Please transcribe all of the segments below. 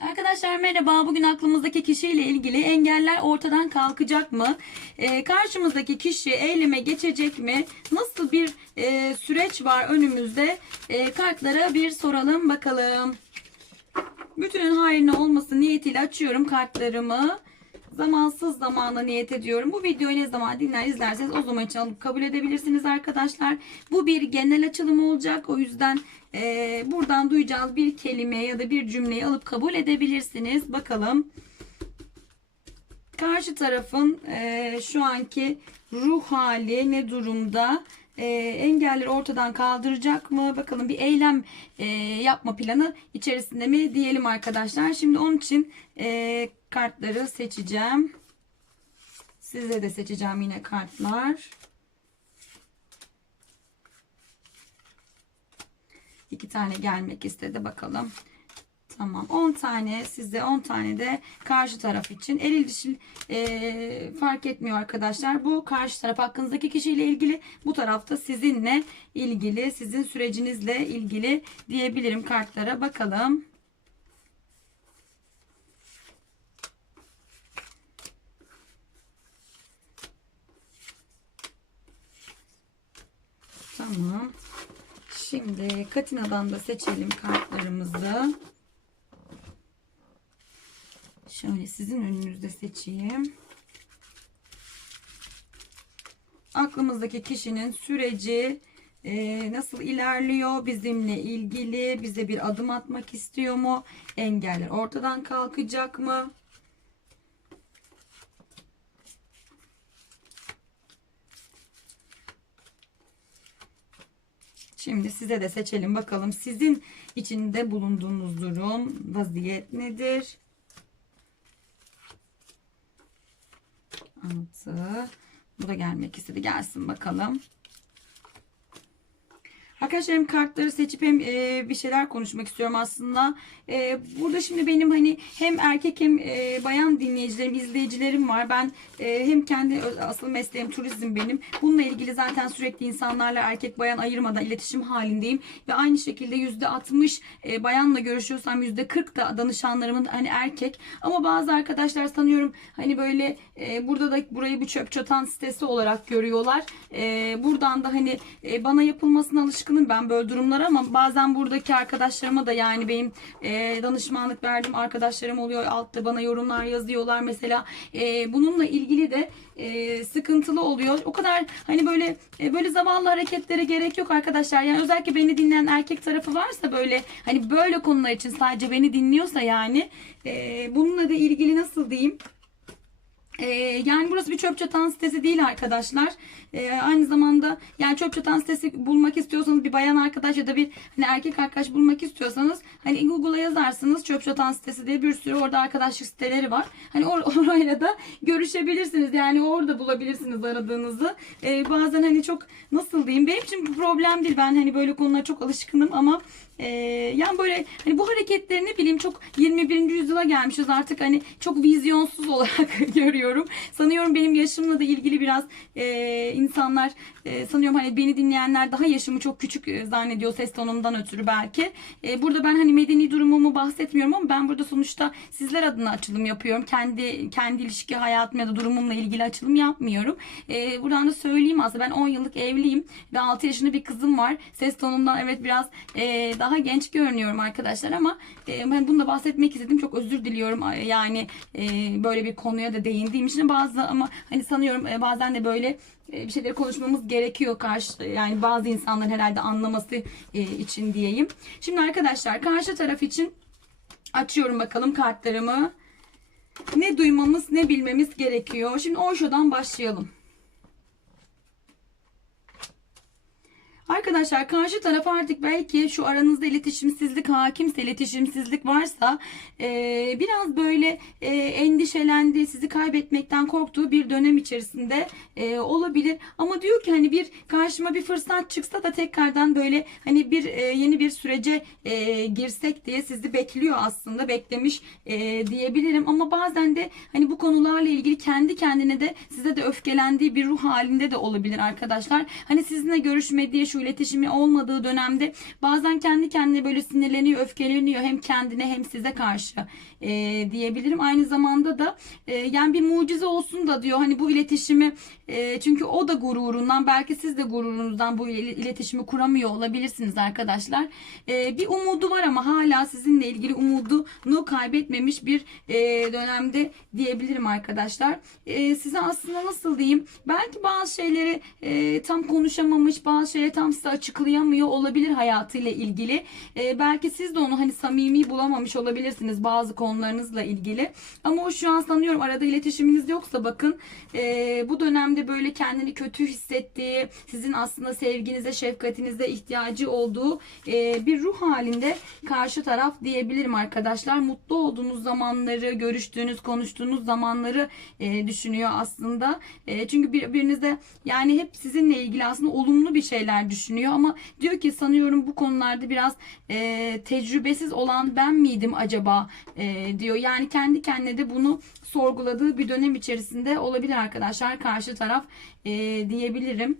Arkadaşlar merhaba. Bugün aklımızdaki kişiyle ilgili engeller ortadan kalkacak mı? Ee, karşımızdaki kişi eyleme geçecek mi? Nasıl bir e, süreç var önümüzde? E, kartlara bir soralım bakalım. Bütünün hayrına olması niyetiyle açıyorum kartlarımı. Zamansız zamana niyet ediyorum. Bu videoyu ne zaman dinler izlerseniz o zaman için alıp kabul edebilirsiniz arkadaşlar. Bu bir genel açılım olacak. O yüzden e, buradan duyacağınız bir kelime ya da bir cümleyi alıp kabul edebilirsiniz. Bakalım. Karşı tarafın e, şu anki ruh hali ne durumda? E, engelleri ortadan kaldıracak mı? Bakalım bir eylem e, yapma planı içerisinde mi diyelim arkadaşlar. Şimdi onun için e, kartları seçeceğim. Size de seçeceğim yine kartlar. İki tane gelmek istedi bakalım. Tamam 10 tane size 10 tane de karşı taraf için eril dişil e, fark etmiyor arkadaşlar. Bu karşı taraf hakkınızdaki kişiyle ilgili bu tarafta sizinle ilgili sizin sürecinizle ilgili diyebilirim kartlara bakalım. Tamam. Şimdi Katina'dan da seçelim kartlarımızı. Şöyle sizin önünüzde seçeyim. Aklımızdaki kişinin süreci e, nasıl ilerliyor bizimle ilgili bize bir adım atmak istiyor mu? Engeller ortadan kalkacak mı? Şimdi size de seçelim bakalım sizin içinde bulunduğunuz durum vaziyet nedir? 6 Bu da gelmek istedi. Gelsin bakalım. Arkadaşlar hem kartları seçip hem e, bir şeyler konuşmak istiyorum aslında. E, burada şimdi benim hani hem erkek hem e, bayan dinleyicilerim, izleyicilerim var. Ben e, hem kendi asıl mesleğim turizm benim. Bununla ilgili zaten sürekli insanlarla erkek bayan ayırmadan iletişim halindeyim. Ve aynı şekilde %60 e, bayanla görüşüyorsam %40 da danışanlarımın hani erkek. Ama bazı arkadaşlar sanıyorum hani böyle e, burada da burayı bir çöp çatan sitesi olarak görüyorlar. E, buradan da hani e, bana yapılmasına alışkınım ben böyle durumlara ama bazen buradaki arkadaşlarıma da yani benim e, danışmanlık verdiğim arkadaşlarım oluyor. Altta bana yorumlar yazıyorlar mesela. E, bununla ilgili de e, sıkıntılı oluyor. O kadar hani böyle e, böyle zavallı hareketlere gerek yok arkadaşlar. Yani özellikle beni dinleyen erkek tarafı varsa böyle hani böyle konular için sadece beni dinliyorsa yani e, bununla da ilgili nasıl diyeyim? Ee, yani burası bir çöp çatan sitesi değil arkadaşlar. Ee, aynı zamanda yani çöp çatan sitesi bulmak istiyorsanız bir bayan arkadaş ya da bir hani erkek arkadaş bulmak istiyorsanız hani Google'a yazarsınız çöp çatan sitesi diye bir sürü orada arkadaşlık siteleri var. Hani or orayla da görüşebilirsiniz. Yani orada bulabilirsiniz aradığınızı. Ee, bazen hani çok nasıl diyeyim benim için problem değil. Ben hani böyle konulara çok alışkınım ama ee, yani böyle hani bu hareketleri ne bileyim çok 21. yüzyıla gelmişiz artık hani çok vizyonsuz olarak görüyorum. Sanıyorum benim yaşımla da ilgili biraz e, insanlar e, sanıyorum hani beni dinleyenler daha yaşımı çok küçük e, zannediyor ses tonumdan ötürü belki. E, burada ben hani medeni durumumu bahsetmiyorum ama ben burada sonuçta sizler adına açılım yapıyorum. Kendi kendi ilişki hayatım ya da durumumla ilgili açılım yapmıyorum. E, buradan da söyleyeyim aslında ben 10 yıllık evliyim ve 6 yaşında bir kızım var. Ses tonumdan evet biraz e, daha genç görünüyorum arkadaşlar ama ben bunu da bahsetmek istedim. Çok özür diliyorum. Yani e, böyle bir konuya da değindiğim için bazı ama hani sanıyorum e, bazen de böyle e, bir şeyleri konuşmamız gerekiyor karşı yani bazı insanların herhalde anlaması için diyeyim. Şimdi arkadaşlar karşı taraf için açıyorum bakalım kartlarımı. Ne duymamız ne bilmemiz gerekiyor. Şimdi Osho'dan başlayalım. Arkadaşlar karşı taraf artık belki şu aranızda iletişimsizlik hakimse iletişimsizlik varsa e, biraz böyle e, endişelendi sizi kaybetmekten korktuğu bir dönem içerisinde e, olabilir. Ama diyor ki hani bir karşıma bir fırsat çıksa da tekrardan böyle hani bir e, yeni bir sürece e, girsek diye sizi bekliyor aslında beklemiş e, diyebilirim. Ama bazen de hani bu konularla ilgili kendi kendine de size de öfkelendiği bir ruh halinde de olabilir arkadaşlar. Hani sizinle görüşmediği şu şu iletişimi olmadığı dönemde bazen kendi kendine böyle sinirleniyor, öfkeleniyor hem kendine hem size karşı e, diyebilirim. Aynı zamanda da e, yani bir mucize olsun da diyor hani bu iletişimi e, çünkü o da gururundan belki siz de gururunuzdan bu il- iletişimi kuramıyor olabilirsiniz arkadaşlar. E, bir umudu var ama hala sizinle ilgili umudunu kaybetmemiş bir e, dönemde diyebilirim arkadaşlar. E, size aslında nasıl diyeyim belki bazı şeyleri e, tam konuşamamış bazı şeyleri tam size açıklayamıyor olabilir hayatıyla ilgili. E, belki siz de onu hani samimi bulamamış olabilirsiniz bazı konularınızla ilgili. Ama o şu an sanıyorum arada iletişiminiz yoksa bakın e, bu dönemde böyle kendini kötü hissettiği, sizin aslında sevginize, şefkatinize ihtiyacı olduğu e, bir ruh halinde karşı taraf diyebilirim arkadaşlar. Mutlu olduğunuz zamanları, görüştüğünüz, konuştuğunuz zamanları e, düşünüyor aslında. E, çünkü birbirinizde yani hep sizinle ilgili aslında olumlu bir şeyler düşünüyor ama diyor ki sanıyorum bu konularda biraz e, tecrübesiz olan ben miydim acaba e, diyor. Yani kendi kendine de bunu sorguladığı bir dönem içerisinde olabilir arkadaşlar karşı taraf e, diyebilirim.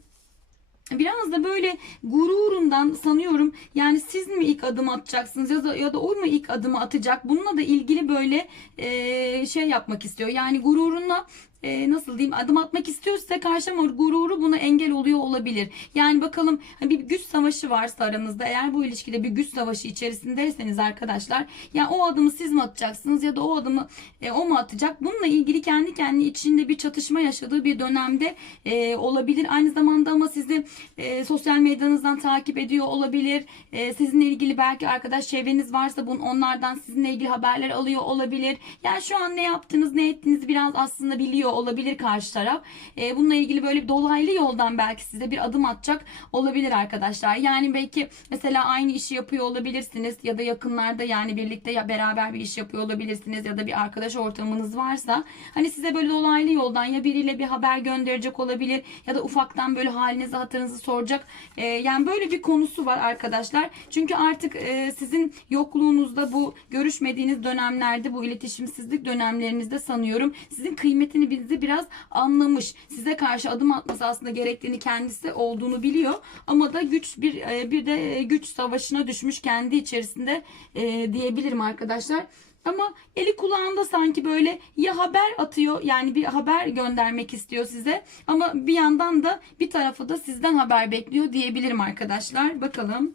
Biraz da böyle gururundan sanıyorum yani siz mi ilk adım atacaksınız ya da ya da o mu ilk adımı atacak bununla da ilgili böyle e, şey yapmak istiyor. Yani gururuna e, nasıl diyeyim adım atmak istiyor size karşı ama gururu buna engel oluyor olabilir. Yani bakalım bir güç savaşı varsa aranızda eğer bu ilişkide bir güç savaşı içerisindeyseniz arkadaşlar yani o adımı siz mi atacaksınız ya da o adımı e, o mu atacak? Bununla ilgili kendi kendi içinde bir çatışma yaşadığı bir dönemde e, olabilir. Aynı zamanda ama sizi e, sosyal medyanızdan takip ediyor olabilir. E, sizinle ilgili belki arkadaş çevreniz varsa bunun onlardan sizinle ilgili haberler alıyor olabilir. Yani şu an ne yaptınız ne ettiğinizi biraz aslında biliyor olabilir karşı taraf. E, bununla ilgili böyle bir dolaylı yoldan belki size bir adım atacak olabilir arkadaşlar. Yani belki mesela aynı işi yapıyor olabilirsiniz ya da yakınlarda yani birlikte ya beraber bir iş yapıyor olabilirsiniz ya da bir arkadaş ortamınız varsa hani size böyle dolaylı yoldan ya biriyle bir haber gönderecek olabilir ya da ufaktan böyle halinizi hatırınızı soracak. E, yani böyle bir konusu var arkadaşlar. Çünkü artık e, sizin yokluğunuzda bu görüşmediğiniz dönemlerde bu iletişimsizlik dönemlerinizde sanıyorum sizin kıymetini bizi biraz anlamış. Size karşı adım atması aslında gerektiğini kendisi olduğunu biliyor. Ama da güç bir e, bir de güç savaşına düşmüş kendi içerisinde e, diyebilirim arkadaşlar. Ama eli kulağında sanki böyle ya haber atıyor yani bir haber göndermek istiyor size ama bir yandan da bir tarafı da sizden haber bekliyor diyebilirim arkadaşlar. Bakalım.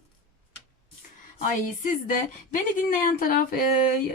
Ay siz de beni dinleyen taraf e,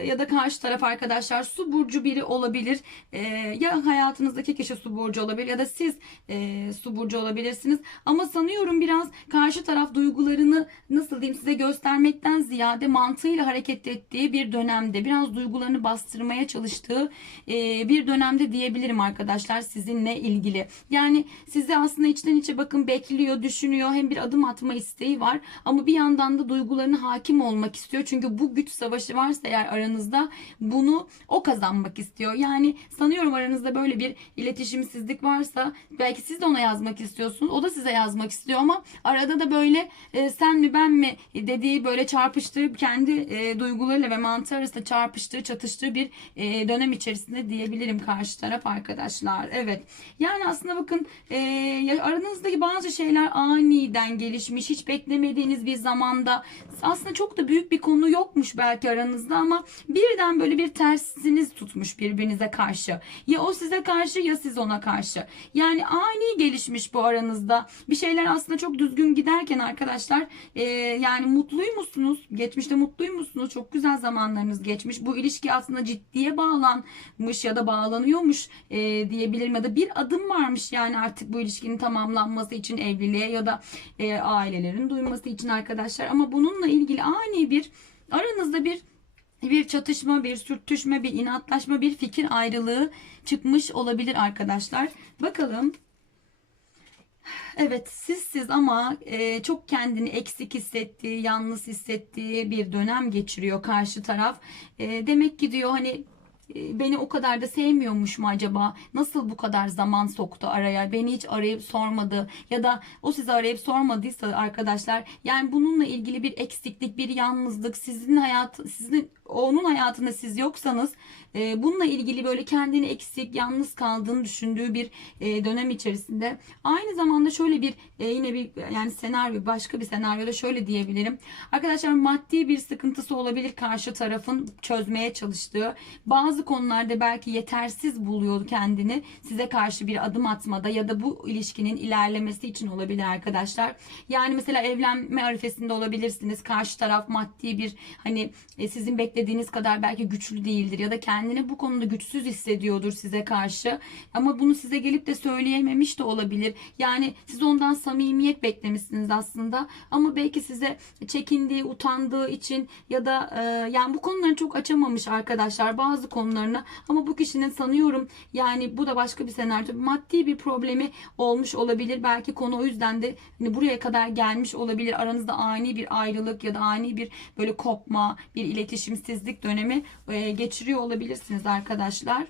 ya da karşı taraf arkadaşlar su burcu biri olabilir. E, ya hayatınızdaki kişi su burcu olabilir ya da siz e, su burcu olabilirsiniz. Ama sanıyorum biraz karşı taraf duygularını nasıl diyeyim size göstermekten ziyade mantığıyla hareket ettiği bir dönemde biraz duygularını bastırmaya çalıştığı e, bir dönemde diyebilirim arkadaşlar sizinle ilgili. Yani sizi aslında içten içe bakın bekliyor, düşünüyor. Hem bir adım atma isteği var ama bir yandan da duygularını hakim olmak istiyor. Çünkü bu güç savaşı varsa eğer aranızda bunu o kazanmak istiyor. Yani sanıyorum aranızda böyle bir iletişimsizlik varsa belki siz de ona yazmak istiyorsunuz. O da size yazmak istiyor ama arada da böyle e, sen mi ben mi dediği böyle çarpıştığı kendi e, duygularıyla ve mantığı arasında çarpıştığı çatıştığı bir e, dönem içerisinde diyebilirim karşı taraf arkadaşlar. Evet. Yani aslında bakın e, aranızdaki bazı şeyler aniden gelişmiş. Hiç beklemediğiniz bir zamanda aslında çok da büyük bir konu yokmuş belki aranızda ama birden böyle bir tersiniz tutmuş birbirinize karşı. Ya o size karşı ya siz ona karşı. Yani ani gelişmiş bu aranızda. Bir şeyler aslında çok düzgün giderken arkadaşlar e, yani mutluymuşsunuz. Geçmişte mutluymusunuz. Çok güzel zamanlarınız geçmiş. Bu ilişki aslında ciddiye bağlanmış ya da bağlanıyormuş e, diyebilirim ya da bir adım varmış yani artık bu ilişkinin tamamlanması için evliliğe ya da e, ailelerin duyması için arkadaşlar ama bununla ilgili ani bir aranızda bir bir çatışma, bir sürtüşme, bir inatlaşma, bir fikir ayrılığı çıkmış olabilir arkadaşlar. Bakalım. Evet sizsiz ama e, çok kendini eksik hissettiği, yalnız hissettiği bir dönem geçiriyor karşı taraf. E, demek ki diyor hani beni o kadar da sevmiyormuş mu acaba? Nasıl bu kadar zaman soktu araya? Beni hiç arayıp sormadı ya da o sizi arayıp sormadıysa arkadaşlar yani bununla ilgili bir eksiklik, bir yalnızlık, sizin hayat sizin onun hayatında siz yoksanız e, bununla ilgili böyle kendini eksik, yalnız kaldığını düşündüğü bir e, dönem içerisinde. Aynı zamanda şöyle bir e, yine bir yani senaryo başka bir senaryoda şöyle diyebilirim. Arkadaşlar maddi bir sıkıntısı olabilir karşı tarafın çözmeye çalıştığı. Bazı konularda belki yetersiz buluyor kendini size karşı bir adım atmada ya da bu ilişkinin ilerlemesi için olabilir arkadaşlar. Yani mesela evlenme arifesinde olabilirsiniz. Karşı taraf maddi bir hani e, sizin beklediğiniz kadar belki güçlü değildir ya da kendini bu konuda güçsüz hissediyordur size karşı. Ama bunu size gelip de söyleyememiş de olabilir. Yani siz ondan samimiyet beklemişsiniz aslında ama belki size çekindiği, utandığı için ya da e, yani bu konuları çok açamamış arkadaşlar bazı konularını ama bu kişinin sanıyorum yani bu da başka bir senaryo maddi bir problemi olmuş olabilir. Belki konu o yüzden de hani buraya kadar gelmiş olabilir. Aranızda ani bir ayrılık ya da ani bir böyle kopma, bir iletişimsizlik dönemi e, geçiriyor olabilirsiniz arkadaşlar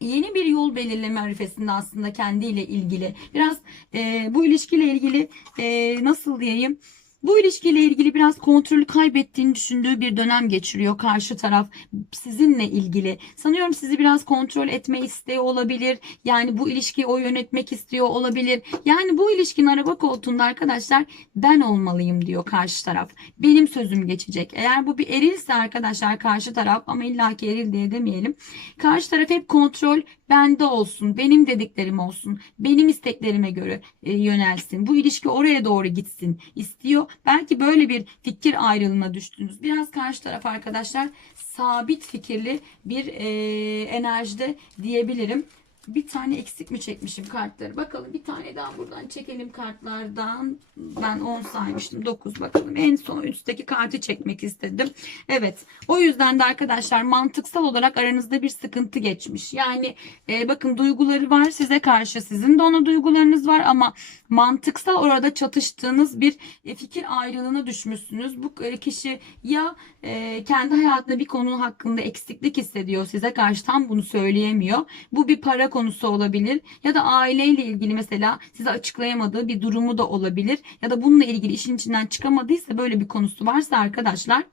yeni bir yol belirleme arifesinde aslında kendiyle ilgili. Biraz e, bu ilişkiyle ilgili e, nasıl diyeyim? Bu ilişkiyle ilgili biraz kontrolü kaybettiğini düşündüğü bir dönem geçiriyor karşı taraf sizinle ilgili. Sanıyorum sizi biraz kontrol etme isteği olabilir. Yani bu ilişkiyi o yönetmek istiyor olabilir. Yani bu ilişkinin araba koltuğunda arkadaşlar ben olmalıyım diyor karşı taraf. Benim sözüm geçecek. Eğer bu bir erilse arkadaşlar karşı taraf ama illaki eril diye demeyelim. Karşı taraf hep kontrol bende olsun, benim dediklerim olsun, benim isteklerime göre e, yönelsin. Bu ilişki oraya doğru gitsin istiyor. Belki böyle bir fikir ayrılığına düştünüz. Biraz karşı taraf arkadaşlar sabit fikirli bir e, enerjide diyebilirim. Bir tane eksik mi çekmişim kartları? Bakalım bir tane daha buradan çekelim kartlardan. Ben 10 saymıştım. 9 bakalım. En son üstteki kartı çekmek istedim. Evet. O yüzden de arkadaşlar mantıksal olarak aranızda bir sıkıntı geçmiş. Yani e, bakın duyguları var size karşı. Sizin de ona duygularınız var ama mantıksal orada çatıştığınız bir e, fikir ayrılığına düşmüşsünüz. Bu e, kişi ya e, kendi hayatında bir konu hakkında eksiklik hissediyor size karşı tam bunu söyleyemiyor. Bu bir para konusu olabilir ya da aileyle ilgili mesela size açıklayamadığı bir durumu da olabilir ya da bununla ilgili işin içinden çıkamadıysa böyle bir konusu varsa arkadaşlar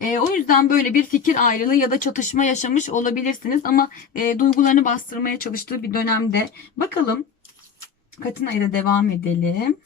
e, o yüzden böyle bir fikir ayrılığı ya da çatışma yaşamış olabilirsiniz ama e, duygularını bastırmaya çalıştığı bir dönemde. Bakalım Katina'ya da devam edelim.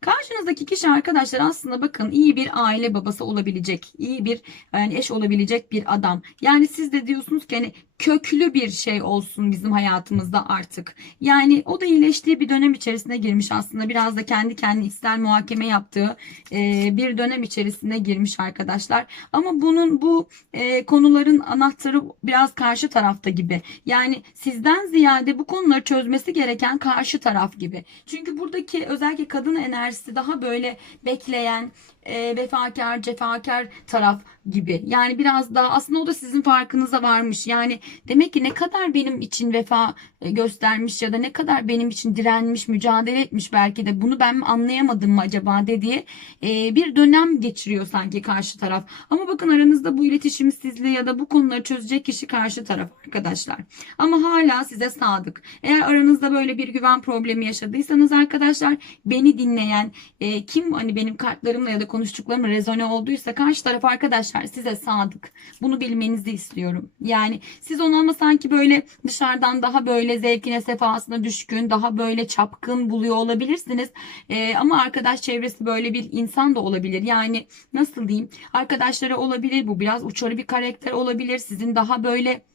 Karşınızdaki kişi arkadaşlar aslında bakın iyi bir aile babası olabilecek, iyi bir yani eş olabilecek bir adam. Yani siz de diyorsunuz ki hani köklü bir şey olsun bizim hayatımızda artık. Yani o da iyileştiği bir dönem içerisine girmiş aslında. Biraz da kendi kendi içsel muhakeme yaptığı e, bir dönem içerisine girmiş arkadaşlar. Ama bunun bu e, konuların anahtarı biraz karşı tarafta gibi. Yani sizden ziyade bu konuları çözmesi gereken karşı taraf gibi. Çünkü buradaki özellikle kadın enerjisi daha böyle bekleyen, e, vefakar, cefakar taraf gibi. Yani biraz daha aslında o da sizin farkınıza varmış. Yani demek ki ne kadar benim için vefa e, göstermiş ya da ne kadar benim için direnmiş, mücadele etmiş belki de bunu ben mi anlayamadım mı acaba dediği e, bir dönem geçiriyor sanki karşı taraf. Ama bakın aranızda bu iletişimsizliği ya da bu konuları çözecek kişi karşı taraf arkadaşlar. Ama hala size sadık. Eğer aranızda böyle bir güven problemi yaşadıysanız arkadaşlar beni dinleyen e, kim hani benim kartlarımla ya da konuştuklarım rezone olduysa karşı taraf arkadaşlar size sadık. Bunu bilmenizi istiyorum. Yani siz onu ama sanki böyle dışarıdan daha böyle zevkine sefasına düşkün, daha böyle çapkın buluyor olabilirsiniz. Ee, ama arkadaş çevresi böyle bir insan da olabilir. Yani nasıl diyeyim? Arkadaşları olabilir. Bu biraz uçarı bir karakter olabilir. Sizin daha böyle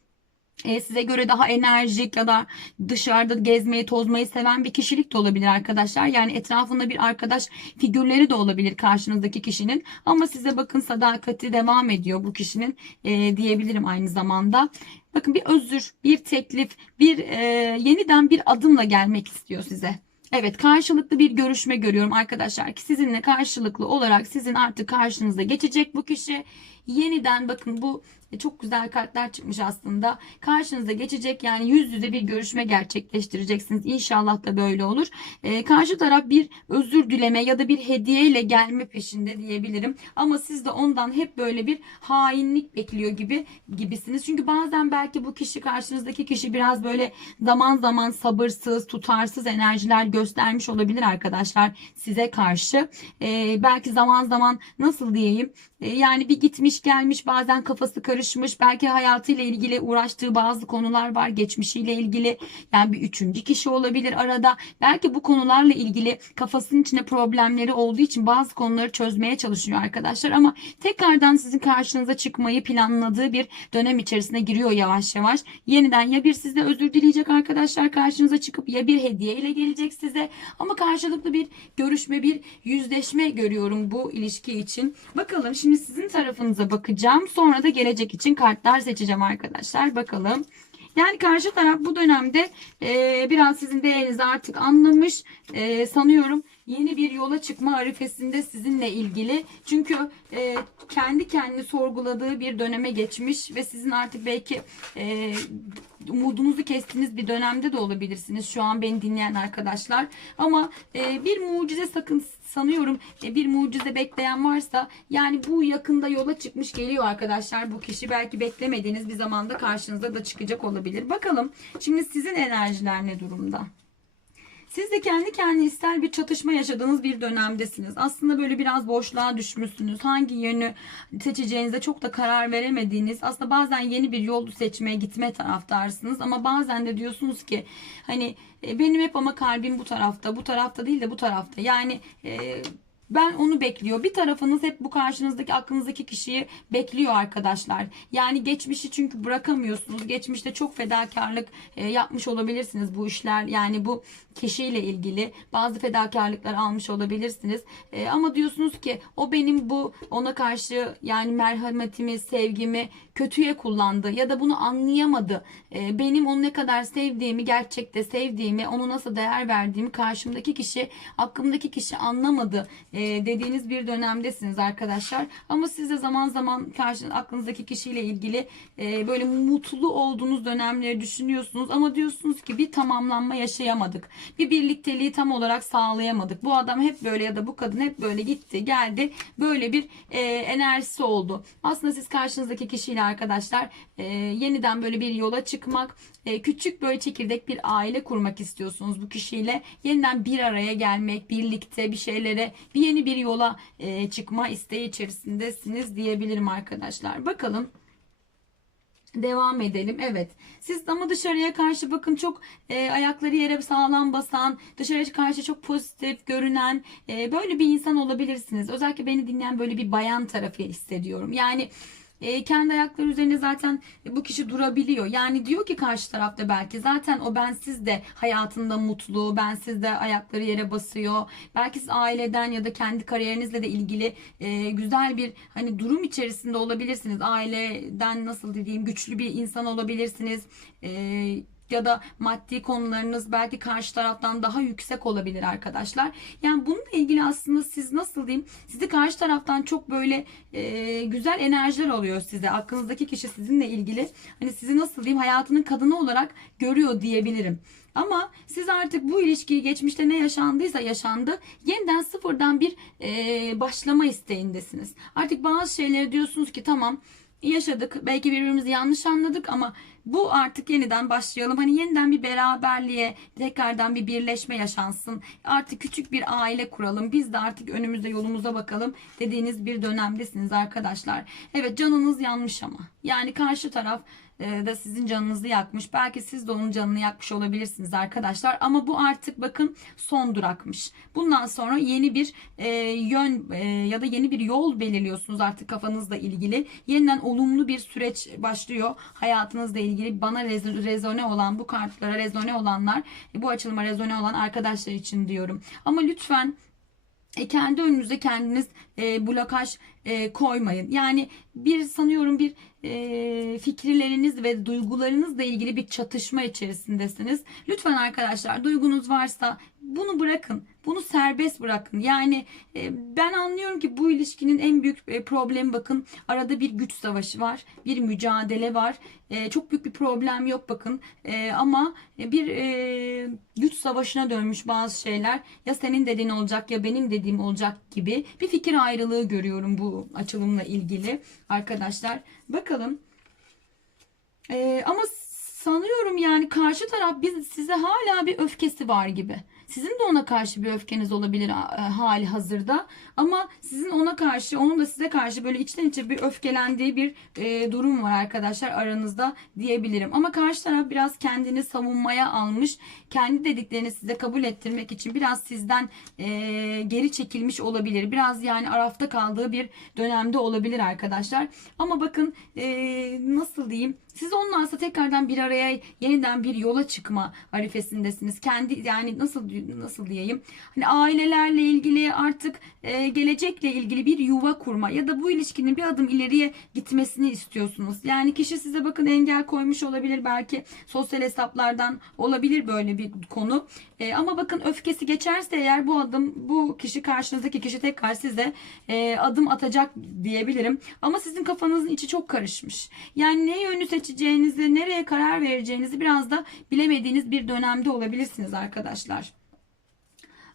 e, size göre daha enerjik ya da dışarıda gezmeyi tozmayı seven bir kişilik de olabilir arkadaşlar. Yani etrafında bir arkadaş figürleri de olabilir karşınızdaki kişinin. Ama size bakın sadakati devam ediyor bu kişinin e, diyebilirim aynı zamanda. Bakın bir özür, bir teklif, bir e, yeniden bir adımla gelmek istiyor size. Evet karşılıklı bir görüşme görüyorum arkadaşlar ki sizinle karşılıklı olarak sizin artık karşınıza geçecek bu kişi. Yeniden bakın bu çok güzel kartlar çıkmış aslında. Karşınıza geçecek yani yüz yüze bir görüşme gerçekleştireceksiniz. İnşallah da böyle olur. Ee, karşı taraf bir özür dileme ya da bir hediye ile gelme peşinde diyebilirim. Ama siz de ondan hep böyle bir hainlik bekliyor gibi gibisiniz. Çünkü bazen belki bu kişi karşınızdaki kişi biraz böyle zaman zaman sabırsız, tutarsız enerjiler göstermiş olabilir arkadaşlar size karşı. Ee, belki zaman zaman nasıl diyeyim? Ee, yani bir gitmiş gelmiş bazen kafası karışmış belki hayatıyla ilgili uğraştığı bazı konular var geçmişiyle ilgili. Yani bir üçüncü kişi olabilir arada. Belki bu konularla ilgili kafasının içinde problemleri olduğu için bazı konuları çözmeye çalışıyor arkadaşlar. Ama tekrardan sizin karşınıza çıkmayı planladığı bir dönem içerisine giriyor yavaş yavaş. Yeniden ya bir sizde özür dileyecek arkadaşlar karşınıza çıkıp ya bir hediye ile gelecek size. Ama karşılıklı bir görüşme bir yüzleşme görüyorum bu ilişki için. Bakalım şimdi sizin tarafınıza bakacağım. Sonra da gelecek için kartlar seçeceğim arkadaşlar. Bakalım. Yani karşı taraf bu dönemde e, biraz sizin değerinizi artık anlamış e, sanıyorum. Yeni bir yola çıkma arifesinde sizinle ilgili. Çünkü e, kendi kendini sorguladığı bir döneme geçmiş ve sizin artık belki e, umudunuzu kestiğiniz bir dönemde de olabilirsiniz. Şu an beni dinleyen arkadaşlar. Ama e, bir mucize sakın sanıyorum e, bir mucize bekleyen varsa yani bu yakında yola çıkmış geliyor arkadaşlar bu kişi belki beklemediğiniz bir zamanda karşınıza da çıkacak olabilir. Bakalım şimdi sizin enerjiler ne durumda? Siz de kendi kendinizsel bir çatışma yaşadığınız bir dönemdesiniz. Aslında böyle biraz boşluğa düşmüşsünüz. Hangi yönü seçeceğinize çok da karar veremediğiniz. Aslında bazen yeni bir yol seçmeye gitme taraftarsınız. Ama bazen de diyorsunuz ki hani e, benim hep ama kalbim bu tarafta. Bu tarafta değil de bu tarafta. Yani e, ben onu bekliyor. Bir tarafınız hep bu karşınızdaki aklınızdaki kişiyi bekliyor arkadaşlar. Yani geçmişi çünkü bırakamıyorsunuz. Geçmişte çok fedakarlık e, yapmış olabilirsiniz bu işler. Yani bu kişiyle ilgili bazı fedakarlıklar almış olabilirsiniz. E, ama diyorsunuz ki o benim bu ona karşı yani merhametimi, sevgimi kötüye kullandı ya da bunu anlayamadı. E, benim onu ne kadar sevdiğimi, gerçekte sevdiğimi, onu nasıl değer verdiğimi karşımdaki kişi, aklımdaki kişi anlamadı e, dediğiniz bir dönemdesiniz arkadaşlar. Ama siz de zaman zaman karşı aklınızdaki kişiyle ilgili e, böyle mutlu olduğunuz dönemleri düşünüyorsunuz ama diyorsunuz ki bir tamamlanma yaşayamadık. Bir birlikteliği tam olarak sağlayamadık. Bu adam hep böyle ya da bu kadın hep böyle gitti, geldi. Böyle bir e, enerjisi oldu. Aslında siz karşınızdaki kişiyle arkadaşlar e, yeniden böyle bir yola çıkmak, e, küçük böyle çekirdek bir aile kurmak istiyorsunuz bu kişiyle. Yeniden bir araya gelmek, birlikte bir şeylere, bir yeni bir yola e, çıkma isteği içerisindesiniz diyebilirim arkadaşlar. Bakalım. Devam edelim. Evet. Siz ama dışarıya karşı bakın çok e, ayakları yere sağlam basan, dışarıya karşı çok pozitif görünen e, böyle bir insan olabilirsiniz. Özellikle beni dinleyen böyle bir bayan tarafı hissediyorum. Yani e, kendi ayakları üzerine zaten bu kişi durabiliyor. Yani diyor ki karşı tarafta belki zaten o bensiz de hayatında mutlu, bensiz de ayakları yere basıyor. Belki siz aileden ya da kendi kariyerinizle de ilgili e, güzel bir hani durum içerisinde olabilirsiniz. Aileden nasıl dediğim güçlü bir insan olabilirsiniz. E, ya da maddi konularınız belki karşı taraftan daha yüksek olabilir arkadaşlar. Yani bununla ilgili aslında siz nasıl diyeyim sizi karşı taraftan çok böyle e, güzel enerjiler alıyor size. Aklınızdaki kişi sizinle ilgili hani sizi nasıl diyeyim hayatının kadını olarak görüyor diyebilirim. Ama siz artık bu ilişkiyi geçmişte ne yaşandıysa yaşandı. Yeniden sıfırdan bir e, başlama isteğindesiniz. Artık bazı şeyleri diyorsunuz ki tamam yaşadık. Belki birbirimizi yanlış anladık ama bu artık yeniden başlayalım. Hani yeniden bir beraberliğe, tekrardan bir birleşme yaşansın. Artık küçük bir aile kuralım. Biz de artık önümüzde yolumuza bakalım dediğiniz bir dönemdesiniz arkadaşlar. Evet canınız yanmış ama. Yani karşı taraf e, da sizin canınızı yakmış. Belki siz de onun canını yakmış olabilirsiniz arkadaşlar. Ama bu artık bakın son durakmış. Bundan sonra yeni bir e, yön e, ya da yeni bir yol belirliyorsunuz artık kafanızla ilgili. Yeniden olumlu bir süreç başlıyor hayatınızla ilgili. Bana rez- rezone olan bu kartlara rezone olanlar bu açılıma rezone olan arkadaşlar için diyorum. Ama lütfen e, kendi önünüze kendiniz e, blokaj e, koymayın. Yani bir sanıyorum bir e, fikirleriniz ve duygularınızla ilgili bir çatışma içerisindesiniz. Lütfen arkadaşlar duygunuz varsa bunu bırakın. Bunu serbest bırakın. Yani e, ben anlıyorum ki bu ilişkinin en büyük e, problemi bakın arada bir güç savaşı var. Bir mücadele var. E, çok büyük bir problem yok bakın. E, ama bir e, güç savaşına dönmüş bazı şeyler. Ya senin dediğin olacak ya benim dediğim olacak gibi bir fikir ayrılığı görüyorum bu açılımla ilgili arkadaşlar. Bakalım. E, ama sanıyorum yani karşı taraf biz size hala bir öfkesi var gibi. Sizin de ona karşı bir öfkeniz olabilir e, hali hazırda. Ama sizin ona karşı, onun da size karşı böyle içten içe bir öfkelendiği bir e, durum var arkadaşlar aranızda diyebilirim. Ama karşı taraf biraz kendini savunmaya almış. Kendi dediklerini size kabul ettirmek için biraz sizden e, geri çekilmiş olabilir. Biraz yani arafta kaldığı bir dönemde olabilir arkadaşlar. Ama bakın e, nasıl diyeyim siz aslında tekrardan bir araya yeniden bir yola çıkma arifesindesiniz. Kendi yani nasıl nasıl diyeyim? Hani ailelerle ilgili artık e, gelecekle ilgili bir yuva kurma ya da bu ilişkinin bir adım ileriye gitmesini istiyorsunuz. Yani kişi size bakın engel koymuş olabilir belki sosyal hesaplardan olabilir böyle bir konu. E, ama bakın öfkesi geçerse eğer bu adım bu kişi karşınızdaki kişi tekrar size e, adım atacak diyebilirim. Ama sizin kafanızın içi çok karışmış. Yani ne yönü seçeceğinizi, nereye karar vereceğinizi biraz da bilemediğiniz bir dönemde olabilirsiniz arkadaşlar.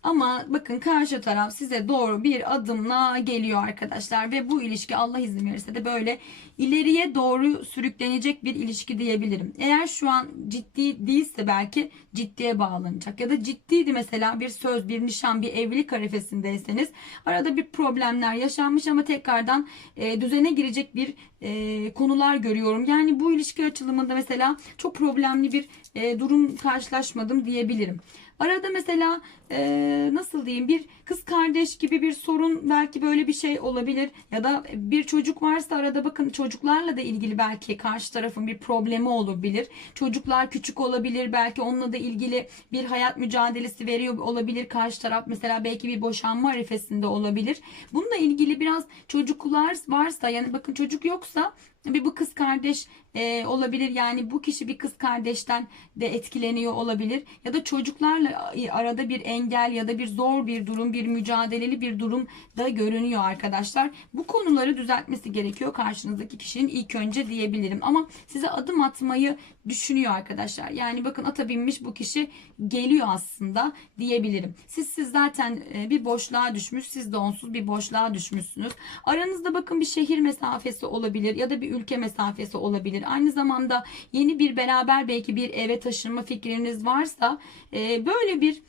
Ama bakın karşı taraf size doğru bir adımla geliyor arkadaşlar ve bu ilişki Allah izin verirse de böyle ileriye doğru sürüklenecek bir ilişki diyebilirim. Eğer şu an ciddi değilse belki ciddiye bağlanacak ya da ciddiydi mesela bir söz, bir nişan, bir evlilik arifesindeyseniz arada bir problemler yaşanmış ama tekrardan e, düzene girecek bir e, konular görüyorum. Yani bu ilişki açılımında mesela çok problemli bir e, durum karşılaşmadım diyebilirim. Arada mesela e, nasıl diyeyim bir kız kardeş gibi bir sorun belki böyle bir şey olabilir ya da bir çocuk varsa arada bakın çocuklarla da ilgili belki karşı tarafın bir problemi olabilir. Çocuklar küçük olabilir belki onunla da ilgili bir hayat mücadelesi veriyor olabilir karşı taraf mesela belki bir boşanma arifesinde olabilir. Bununla ilgili biraz çocuklar varsa yani bakın çocuk yoksa bir bu kız kardeş e, olabilir. Yani bu kişi bir kız kardeşten de etkileniyor olabilir. Ya da çocuklarla arada bir engel ya da bir zor bir durum bir mücadeleli bir durum da görünüyor arkadaşlar. Bu konuları düzeltmesi gerekiyor karşınızdaki kişinin ilk önce diyebilirim. Ama size adım atmayı düşünüyor arkadaşlar. Yani bakın ata binmiş bu kişi geliyor aslında diyebilirim. Siz siz zaten e, bir boşluğa düşmüş siz de onsuz bir boşluğa düşmüşsünüz. Aranızda bakın bir şehir mesafesi olabilir ya da bir ülke mesafesi olabilir. Aynı zamanda yeni bir beraber belki bir eve taşınma fikriniz varsa e, böyle bir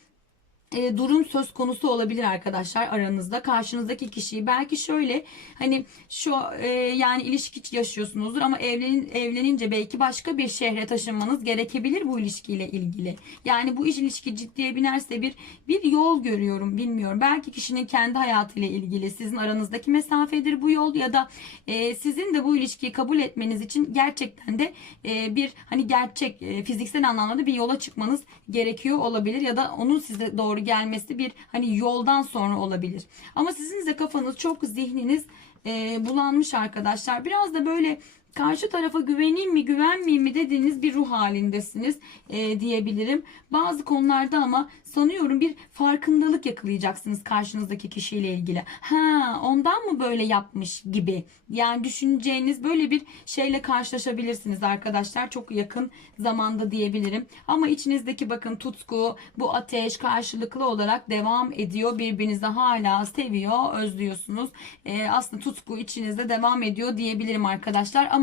e, durum söz konusu olabilir arkadaşlar aranızda. Karşınızdaki kişiyi belki şöyle hani şu e, yani ilişki yaşıyorsunuzdur ama evlenin, evlenince belki başka bir şehre taşınmanız gerekebilir bu ilişkiyle ilgili. Yani bu iş ilişki ciddiye binerse bir bir yol görüyorum bilmiyorum. Belki kişinin kendi hayatıyla ilgili sizin aranızdaki mesafedir bu yol ya da e, sizin de bu ilişkiyi kabul etmeniz için gerçekten de e, bir hani gerçek e, fiziksel anlamda bir yola çıkmanız gerekiyor olabilir ya da onun size doğru gelmesi bir hani yoldan sonra olabilir. Ama sizin de kafanız çok zihniniz e, bulanmış arkadaşlar. Biraz da böyle karşı tarafa güveneyim mi güvenmeyeyim mi dediğiniz bir ruh halindesiniz e, diyebilirim. Bazı konularda ama sanıyorum bir farkındalık yakalayacaksınız karşınızdaki kişiyle ilgili. Ha ondan mı böyle yapmış gibi. Yani düşüneceğiniz böyle bir şeyle karşılaşabilirsiniz arkadaşlar. Çok yakın zamanda diyebilirim. Ama içinizdeki bakın tutku, bu ateş karşılıklı olarak devam ediyor. Birbirinizi hala seviyor, özlüyorsunuz. E, aslında tutku içinizde devam ediyor diyebilirim arkadaşlar. Ama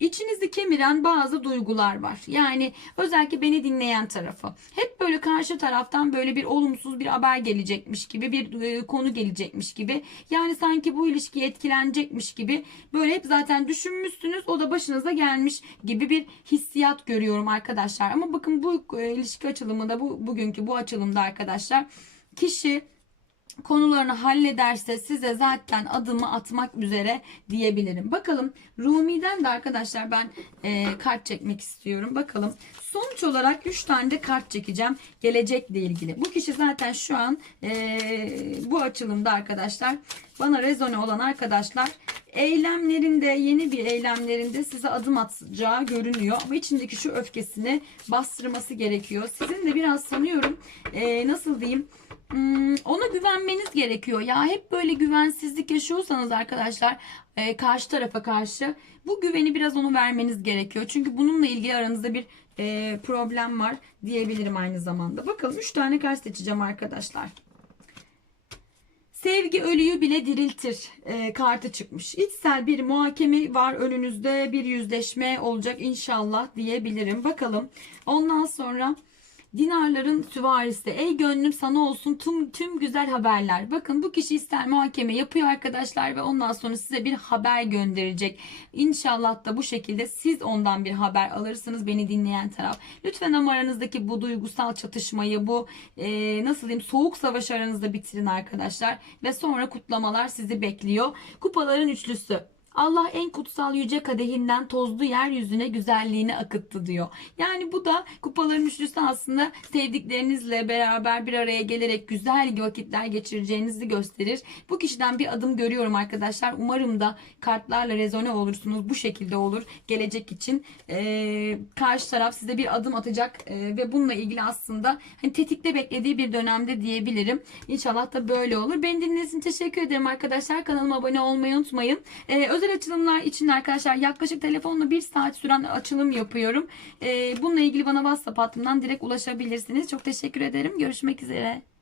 içinizi kemiren bazı duygular var. Yani özellikle beni dinleyen tarafı. Hep böyle karşı taraftan böyle bir olumsuz bir haber gelecekmiş gibi bir e, konu gelecekmiş gibi. Yani sanki bu ilişki etkilenecekmiş gibi böyle hep zaten düşünmüşsünüz o da başınıza gelmiş gibi bir hissiyat görüyorum arkadaşlar. Ama bakın bu e, ilişki açılımında bu bugünkü bu açılımda arkadaşlar kişi konularını hallederse size zaten adımı atmak üzere diyebilirim. Bakalım Rumi'den de arkadaşlar ben e, kart çekmek istiyorum. Bakalım sonuç olarak 3 tane de kart çekeceğim gelecekle ilgili. Bu kişi zaten şu an e, bu açılımda arkadaşlar bana rezone olan arkadaşlar eylemlerinde yeni bir eylemlerinde size adım atacağı görünüyor. Ama içindeki şu öfkesini bastırması gerekiyor. Sizin de biraz sanıyorum e, nasıl diyeyim Hmm, ona güvenmeniz gerekiyor. Ya hep böyle güvensizlik yaşıyorsanız arkadaşlar e, karşı tarafa karşı bu güveni biraz onu vermeniz gerekiyor. Çünkü bununla ilgili aranızda bir e, problem var diyebilirim aynı zamanda. Bakalım 3 tane kart seçeceğim arkadaşlar. Sevgi ölüyü bile diriltir e, kartı çıkmış. İçsel bir muhakeme var önünüzde bir yüzleşme olacak inşallah diyebilirim. Bakalım ondan sonra Dinarların süvarisi. Ey gönlüm sana olsun tüm, tüm güzel haberler. Bakın bu kişi ister muhakeme yapıyor arkadaşlar ve ondan sonra size bir haber gönderecek. İnşallah da bu şekilde siz ondan bir haber alırsınız beni dinleyen taraf. Lütfen ama aranızdaki bu duygusal çatışmayı, bu e, nasıl diyeyim soğuk savaş aranızda bitirin arkadaşlar. Ve sonra kutlamalar sizi bekliyor. Kupaların üçlüsü. Allah en kutsal yüce kadehinden tozlu yeryüzüne güzelliğini akıttı diyor. Yani bu da kupaların üçlüsü aslında sevdiklerinizle beraber bir araya gelerek güzel vakitler geçireceğinizi gösterir. Bu kişiden bir adım görüyorum arkadaşlar. Umarım da kartlarla rezone olursunuz. Bu şekilde olur gelecek için. Ee, karşı taraf size bir adım atacak ee, ve bununla ilgili aslında hani tetikte beklediği bir dönemde diyebilirim. İnşallah da böyle olur. Beni dinlediğiniz için teşekkür ederim arkadaşlar. Kanalıma abone olmayı unutmayın. Ee, özel açılımlar için arkadaşlar yaklaşık telefonla bir saat süren açılım yapıyorum. Ee, bununla ilgili bana WhatsApp hattımdan direkt ulaşabilirsiniz. Çok teşekkür ederim. Görüşmek üzere.